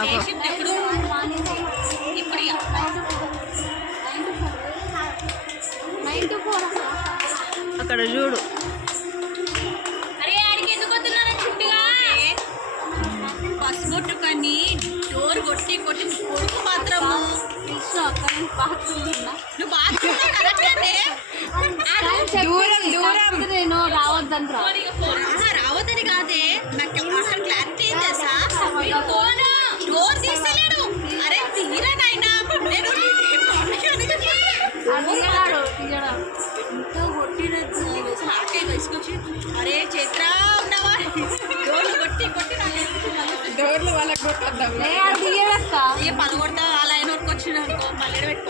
నాకు. అక్కడ చూడు. పసుగొట్టు కానీ డోర్ కొట్టి కొట్టి కొడుకు మాత్రము నువ్వు దూరం దూరం నేను రావద్దని రావద్దని కాదే నాకు అసలు క్లారిటీ ఏం తెలుసా డోర్ తీస్తలేడు. అరే తీరా నాయనా నేను ఎంతో కొట్టినది నాకే తీసుకొచ్చి అరే చైత్ర ఉన్నావా డోర్లు కొట్టి కొట్టి డోర్లు వాళ్ళకి పదకొడతా అలా అయిన వరకు వచ్చిన అనుకో మళ్ళీ పెట్టుకో